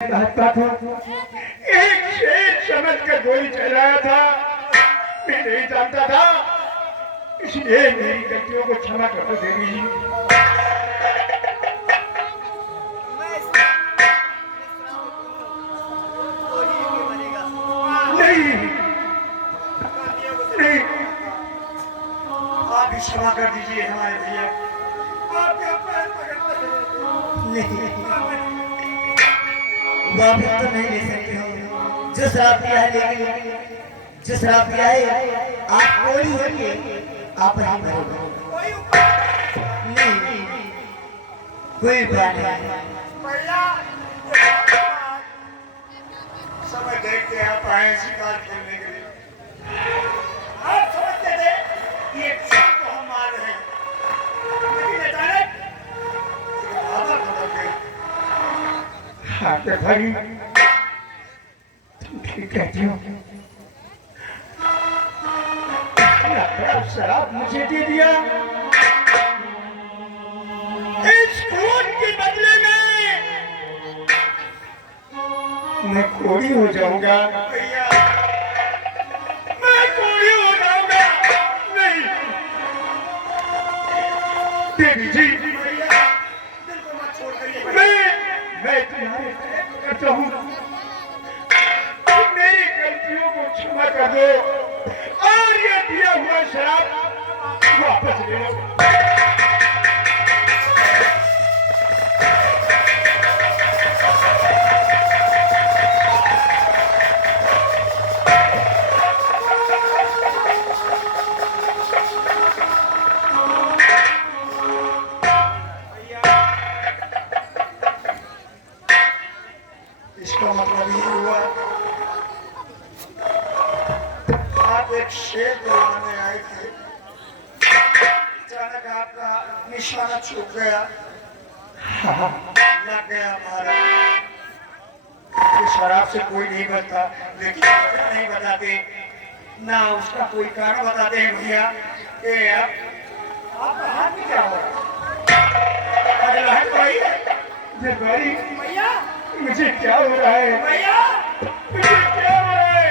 कहता था एक शेर समझ कर गोली चलाया था। मैं नहीं जानता था, इसलिए मेरी गलतियों को क्षमा कर दो देवी जी। नहीं नहीं, आप भी क्षमा कर दीजिए हमारे भैया। आपके पैर पकड़ते हैं। वापस तो नहीं ले सकते हो जो शराब दिया है, लेकिन जो शराब दिया है आप कोई होंगे, आप ही मरोगे। नहीं, कोई बात नहीं। समय देख के आप आए शिकार खेलने के लिए। आप समझते थे कि एक शेर को हम मार रहे हैं, लेकिन अचानक आधा बदल गए। हाँ तो भाई तुम ठीक कहती हो। शराब मुझे दे दिया, इस खून के बदले में मैं कोड़ी हो जाऊंगा। भैया मैं कोड़ी हो जाऊंगा। नहीं देवी जी, भैया दिल को मत छोड़ करिए। मैं तुम्हारे करता हूँ, मेरी गलतियों को क्षमा कर दो और ये दिया हुआ शराब वापस ले लो। इसका मतलब ये हुआ आप एक शेर बनाने आए थे, अचानक आपका निशाना छूट गया, लग गया हमारा। शराब से कोई नहीं बचता, लेकिन वजह नहीं बताते, ना उसका कोई कारण बताते हैं भैया कि आपका हाथ में क्या हो रहा है। भैया मुझे क्या हो रहा है भैया, मुझे क्या हो रहा है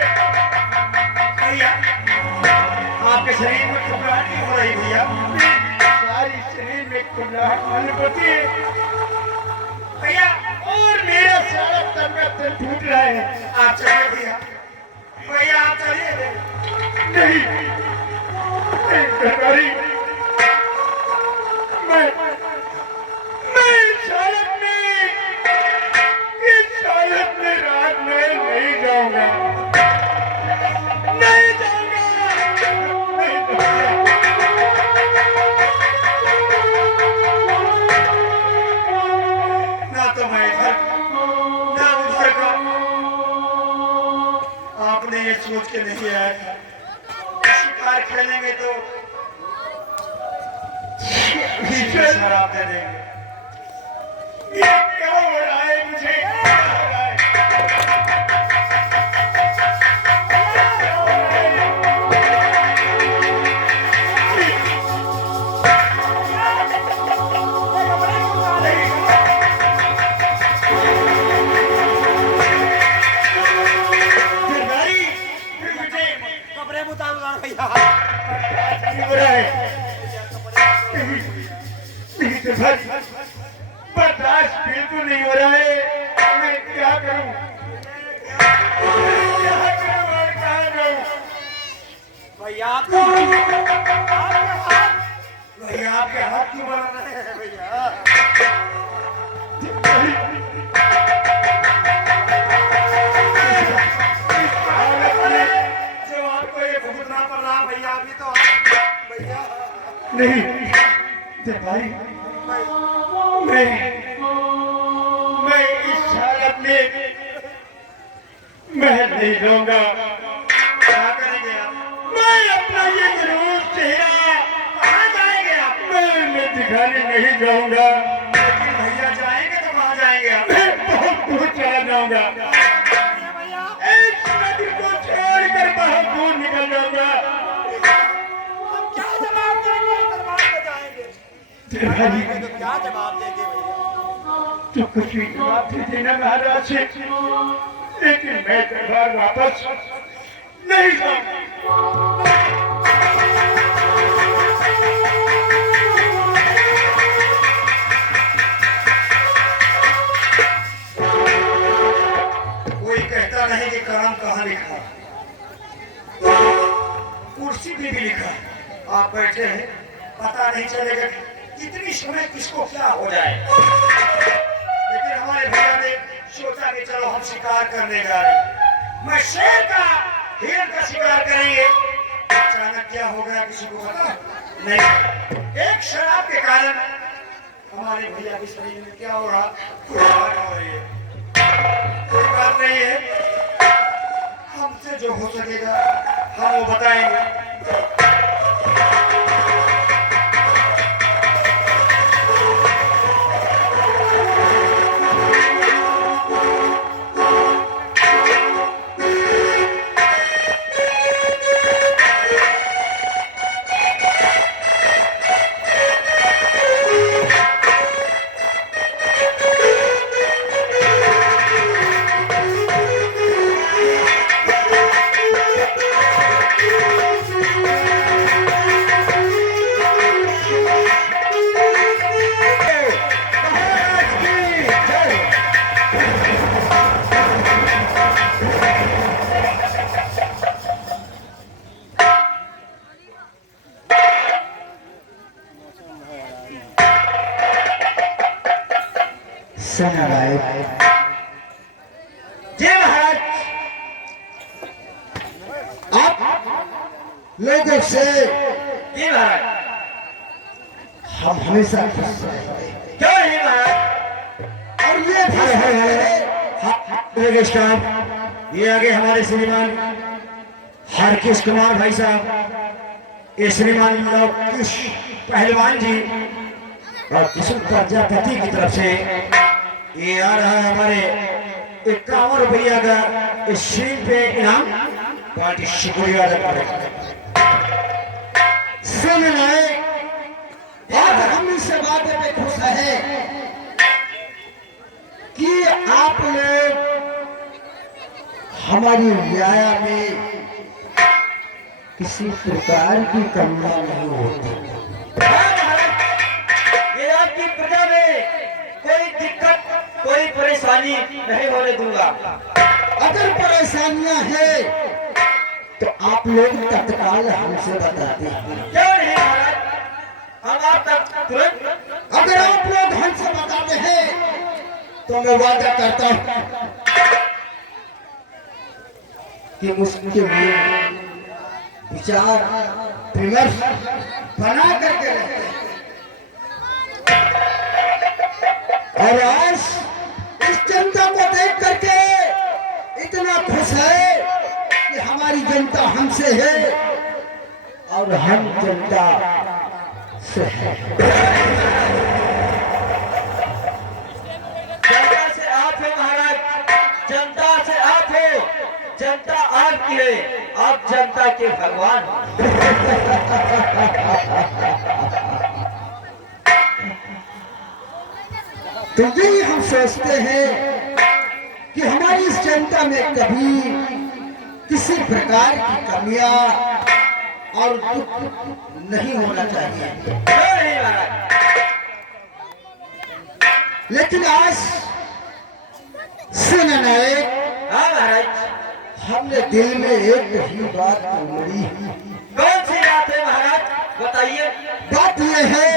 भैया। आपके शरीर में घबराहट नहीं हो रही भैया? सारी शरीर में घबराहट मालूम होती है भैया, और मेरा सारा तन का दिल टूट रहा है। आप चलिए भैया, भैया आप चलिए। नहीं नहीं मैं शायद में रात में नहीं जाऊंगा, नहीं जाऊंगा, नहीं जाऊंगा। ना तो मैं इधर ना उधर का। आपने ये सोच के नहीं आया था शिकार खेलेंगे तो शराब दे देंगे। ये क्या हो रहा है मुझे? बर्दाश्त बिल्कुल नहीं हो रहा है। मैं क्या करूं और कहां जाऊं? भैया आपके हाथ क्यों बना रहे हैं भैया? जो आपको ये भुगतना पड़ रहा भैया, अभी तो भैया नहीं भाई, मैं इस हालत में मैं नहीं रहूंगा। क्या करेंगे आप? मैं अपना ये जरूर चेहरा कहाँ जाएंगे आप? मैं दिखाने नहीं जाऊंगा। लेकिन भैया जाएंगे तो कहाँ जाएंगे आप? मैं बहुत दूर चला जाऊंगा, इस नदी को छोड़कर बहुत दूर निकल जाऊंगा। हम क्या जवाब देंगे? दरबार में जाएंगे तो क्या जवाब देंगे भैया? तो कुछ भी माफी देना नाराज है, लेकिन मैं दरबार वापस नहीं जाऊंगा। कोई कहता नहीं कि काम कहाँ लिखा, कुर्सी भी लिखा। आप बैठे हैं, पता नहीं चलेगा कितनी समय किसको क्या हो जाए। लेकिन हमारे भैया ने सोचा कि चलो हम शिकार करने जा रहे हैं, मैं शेर का हिरण का शिकार करेंगे। अचानक क्या हो गया किसी को पता नहीं। एक शराब के कारण हमारे भैया के शरीर में क्या हो रहा, घबराहट हो रही है। कोई बात नहीं है, हमसे जो हो सकेगा हम वो बताएंगे। जय महाराज, आप लोगों से जी महाराज, हम हमेशा खुश रहेंगे। क्यों नहीं महाराज? और ये ये आगे हमारे श्रीमान हरकिश कुमार भाई साहब, ये श्रीमान लवकुश पहलवान जी और किशोर प्रजापति की तरफ से ये आ रहा है हमारे 51 रुपया का इस शीट पे इनाम। पार्टी शुक्रिया अदा करें। आज हम इस बात पे खुश है कि आप लोग हमारी रियाया में किसी प्रकार की कमी नहीं होती। ये आपकी प्रजा में कोई दिक्कत, कोई परेशानी नहीं होने दूंगा। अगर परेशानियां हैं तो आप लोग तत्काल हमसे बताते हैं। क्यों नहीं महाराज, हम आप तक तुरंत। अगर आप लोग हमसे बताते हैं तो मैं वादा करता हूं कि उसके लिए विचार विमर्श बना करके रहते हैं। और आज इस जनता को देख करके इतना खुश है कि हमारी जनता हमसे है और हम जनता से है। जनता से आप हो महाराज, जनता से आप हो, जनता आपकी है, आप जनता के भगवान हो। तो यही हम सोचते हैं कि हमारी इस जनता में कभी किसी प्रकार की कमियां और दुख नहीं होना चाहिए। क्यों नहीं महाराज? लेकिन आज सेनानायक, हाँ महाराज, हमने दिल में एक ही बात बोली। कौन सी बात है महाराज, बताइए। बात यह है,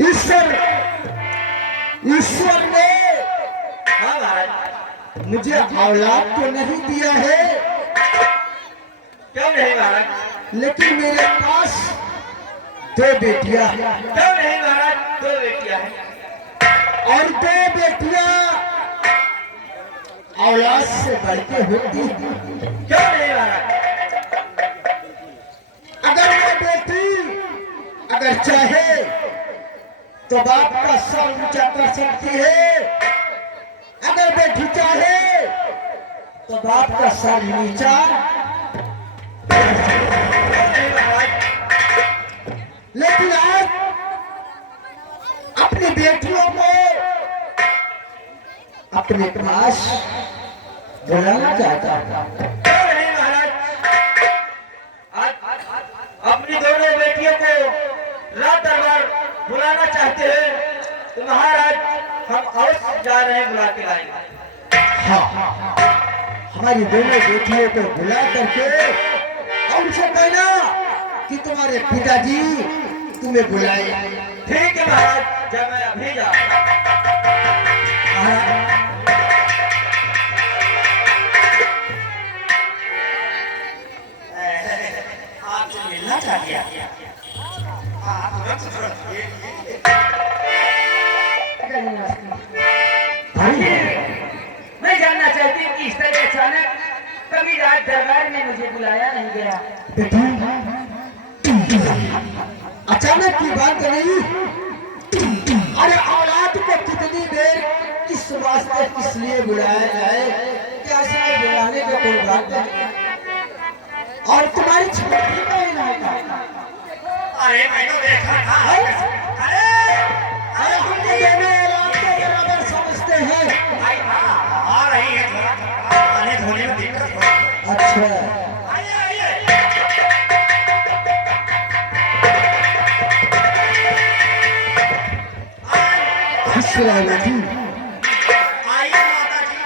ईश्वर ने हाँ महाराज, मुझे औलाद तो नहीं दिया है, क्यों नहीं महाराज? लेकिन मेरे पास 2 बेटियां हैं क्यों नहीं महाराज? 2 बेटियां हैं और 2 बेटियां औलाद से बढ़ के होती हैं। क्यों नहीं महाराज? अगर वो बेटी अगर चाहे तो बाप का सर ऊंचा कर सकती है, अगर बेटी चाहे तो बाप का सर नीचा। लेकिन आज बेटियों को अपने पास बुलाना चाहता हूँ। नहीं महाराज, अपनी दोनों बेटियों को रात दरबार बुलाना चाहते हैं तो महाराज हम अवश्य जा रहे हैं, बुला के लाएंगे। हाँ, हमारी दोनों बेटियों को बुला करके और उनसे कहना कि तुम्हारे पिताजी तुम्हें बुलाए। ठीक है महाराज, जब मैं अभी जा आपसे मिलना चाह दिया। आप तुरंत तुरंत मैं जानना चाहती हूँ कि इस तरह अचानक कभी रात दरबार में मुझे बुलाया नहीं गया। बेटा, अचानक की बात नहीं। अरे औलाद को कितनी देर किस वास्ते किस लिए बुलाया जाए, क्या इसमें बुलाने को कोई बात नहीं। और तुम्हारी छोटी बहन है। अरे मैं तो देखा था। अरे अरे हम तो दोनों औलाद को बराबर समझते हैं। भाई आ रही है, थोड़ा आने धोने में दिक्कत हो। अच्छा, आइए आइए। खुश रहो बेटी। आइए माता जी।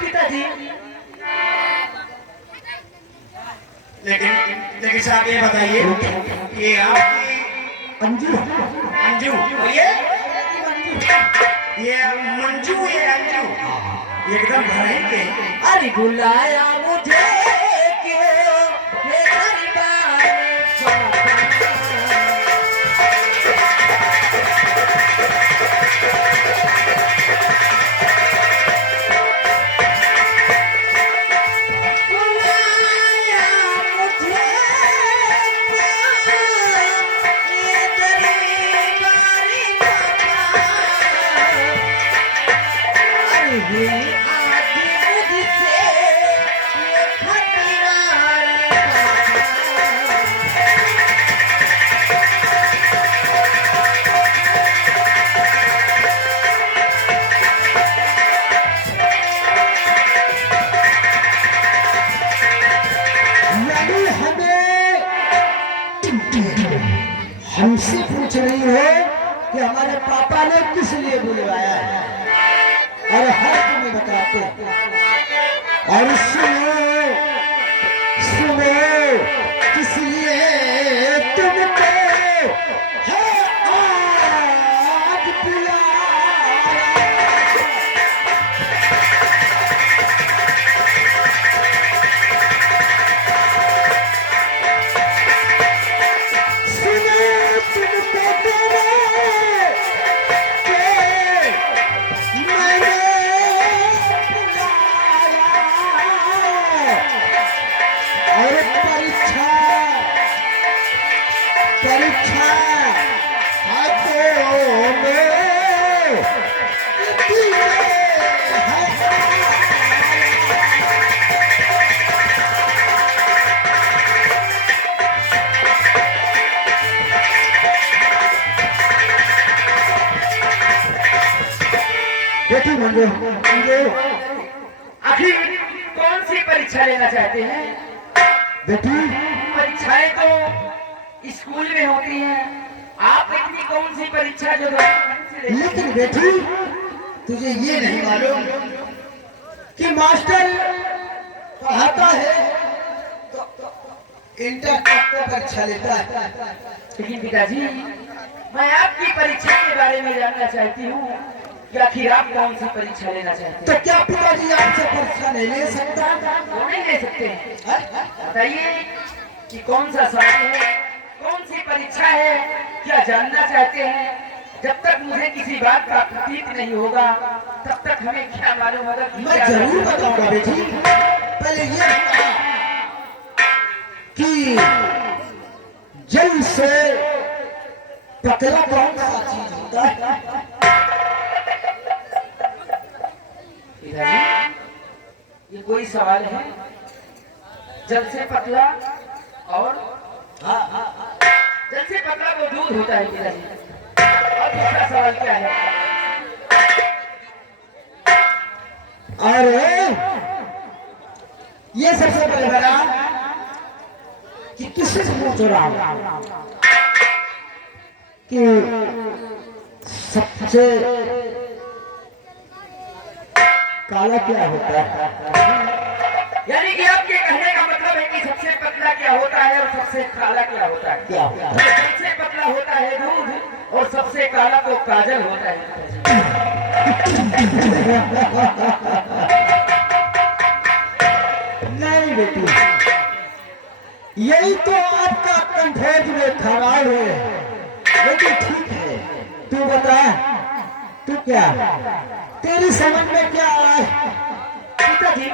पिताजी, लेकिन साहब ये बताइए, ये आपकी अंजू, अंजू ये मंजू, ये अंजू एकदम भरे के। अरे बुलाया मुझे क्यों ये दरबार सौंपा। बुलाया मुझे क्यों ये दरबार सौंपा। अरे हुई आदि मुझसे ये खतवार यानी हमें हमसे पूछ रही हो कि हमारे पापा ने किस लिए बुलवाया है, और हर तुम्हें बताते हैं। और सुनो सुनो, किस लिए तुमको है आज बुलाया। सुनो तुमको दोनों के मैंने बुलाया, और परीक्षा परीक्षा हाथों में दी है। बेटी मंजू, मंजू आखिर कौन सी परीक्षा लेना चाहते हैं? बेटी, परीक्षाएं तो स्कूल में होती हैं, आप इतनी कौन सी परीक्षा जो लेकिन बेटी तुझे ये नहीं मालूम कि मास्टर पढ़ाता है तो इंटर तक का परीक्षा लेता है। लेकिन पिताजी, मैं आपकी परीक्षा के बारे में जानना चाहती हूँ कि आखिर आप कौन सी परीक्षा लेना चाहते तो हैं? क्या पिताजी आपसे परीक्षा नहीं ले सकता? वो नहीं ले सकते हैं। बताइए कि कौन सा सवाल है, कौन सी परीक्षा है, क्या जानना चाहते हैं? जब तक मुझे किसी बात का प्रतीत नहीं होगा तब तक हमें क्या मालूम होगा कि मैं क्या जरूर करना है। बताऊंगा बेटी। पहले ये बता कि जल से पतला कौन सा चीज होता है? पिताजी, ये कोई सवाल है? जल से पतला और जल से पतला वो दूध होता है पिताजी। दूसरा सवाल क्या है? अरे ये सबसे पहले बता कि किससे पूछ रहा हूं कि सबसे काला क्या होता है? यानी कि आपके कहने का मतलब है कि सबसे पतला क्या होता है और सबसे काला क्या होता है? क्या होता है? तो सबसे पतला होता है दूध और सबसे काला तो काजल होता है। नहीं बेटी, यही तो आपका कंठोज में खराब है, लेकिन ठीक है। तू बता, तू क्या, तेरी समझ में क्या आया? पिताजी,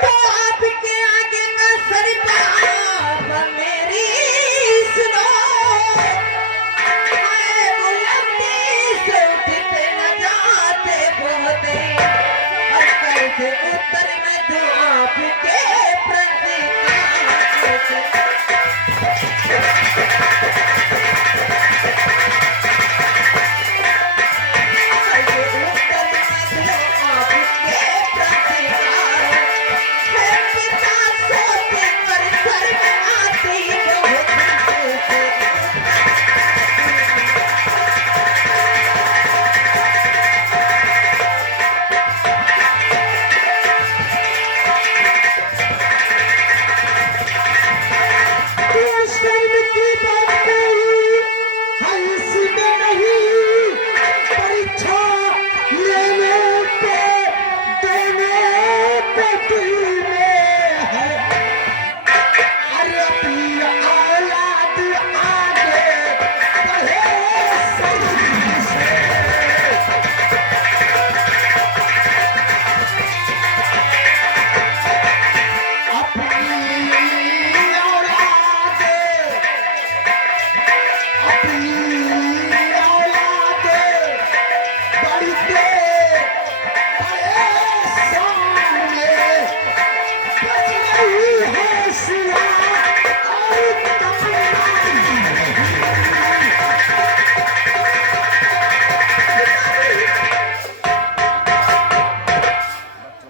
तो आपके आगे का सरकार मेरी सुनो, मैं बुलंदी से उठते न जाते बोलते, और कैसे उत्तर में तो आपके प्रति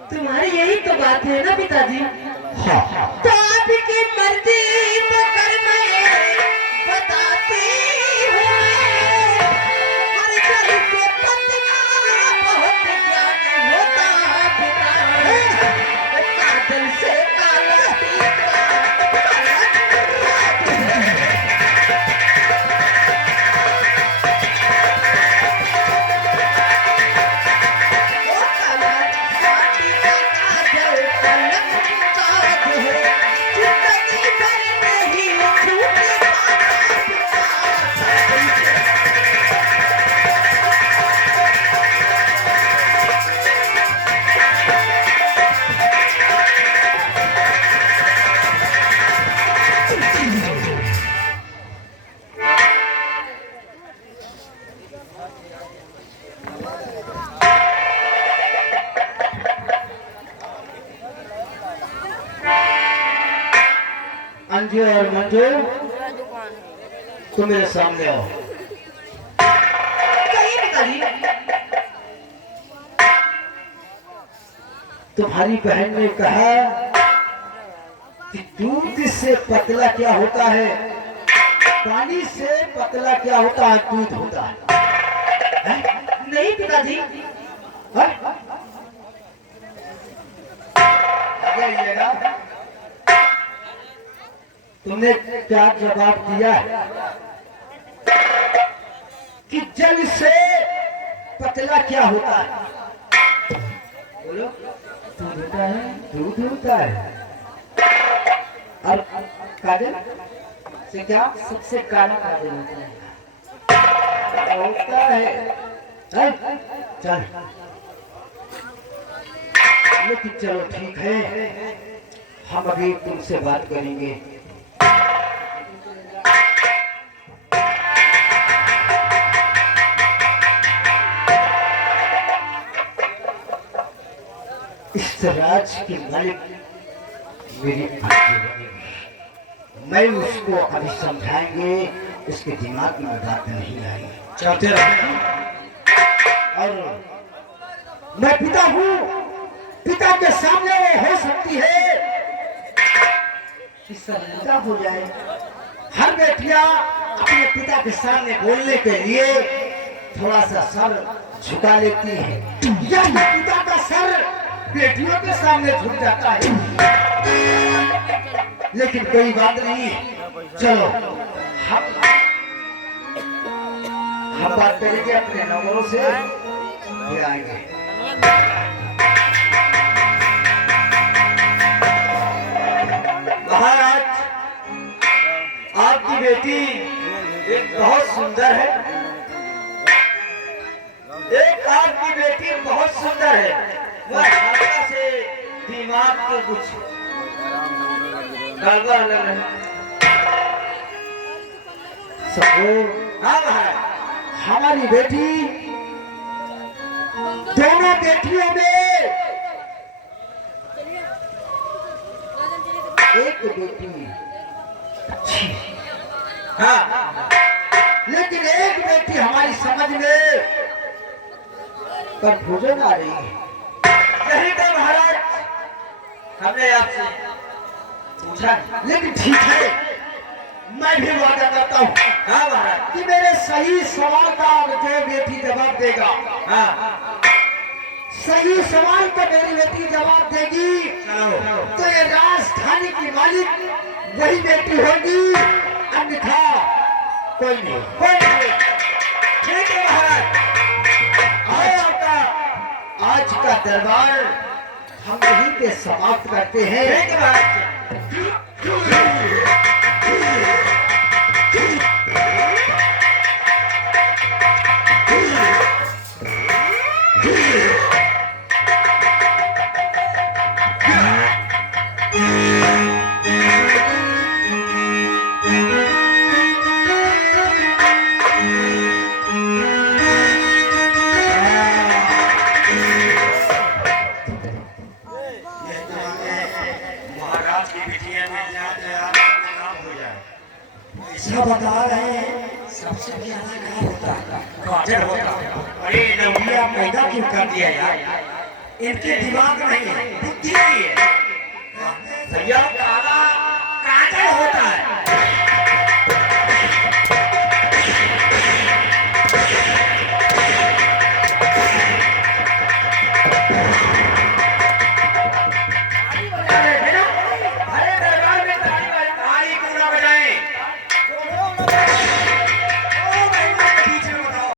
तुम्हारी यही तो बात है ना पिताजी? तो आपकी मर्जी तो कर मैं बताती हूँ, हर घर के पतिया बहुत ज्ञान होता पिता, काजल से काला टीका, अंजू और मंजू, तुम मेरे सामने आओ। कहिए पिताजी। तुम्हारी बहन ने कहा कि दूध से पतला क्या होता है, पानी से पतला क्या होता है, दूध होता है। नहीं पिताजी, हाँ? आगे आइएगा। तुमने क्या जवाब दिया कि जल से पतला क्या होता है? बोलो। दूध होता है, दूध होता है। और काजल से क्या? सबसे काला काजल होता है। होता है। हैं? चल, लेकिन चलो ठीक है, हम अभी तुमसे बात करेंगे। इस राज की मालिक मेरी आंखें बनेगी। मैं उसको अभी समझाएंगे, उसके दिमाग में बात नहीं आई। चलते रहो। और मैं पिता हूँ, पिता के सामने वो हो सकती है कि शर्मिंदा हो जाए। हर बेटियां अपने पिता के सामने बोलने के लिए थोड़ा सा सर झुका लेती है, या तो पिता का सर बेटियों के सामने झुक जाता है। लेकिन कोई बात नहीं, चलो हम बात करेंगे अपने नौकरों से, ये आएंगे। महाराज, आपकी बेटी एक बहुत सुंदर है, एक आपकी बेटी बहुत सुंदर है। वह हल्का से दिमाग के कुछ गड़बड़ लग रही है। हाँ महाराज, हमारी बेटी दोनों बेटियों में एक बेटी अच्छी, हाँ, लेकिन एक बेटी हमारी समझ में कंफ्यूजन आ रही है। यही तो महाराज हमने आपसे पूछा। लेकिन ठीक है, मैं भी वादा करता हूँ हाँ महाराज, कि मेरे सही सवाल का जो बेटी जवाब देगा, हाँ, सही सवाल का मेरी बेटी जवाब देगी, तो ये राजधानी की मालिक वही बेटी होगी, अन्यथा कोई नहीं। कोई नहीं। ठीक है महाराज, आज का दरबार हम यहीं पे समाप्त करते हैं। ठीक है महाराज। महाराज की बिटिया मिल जाए तो आपका नाम हो जाए। ऐसा बता रहे हैं सबसे ज्यादा काम होता है, काजल होता। अरे नौकिया पैदा क्यों कर दिया यार? इनके दिमाग नहीं है, बुद्धि नहीं है। भैया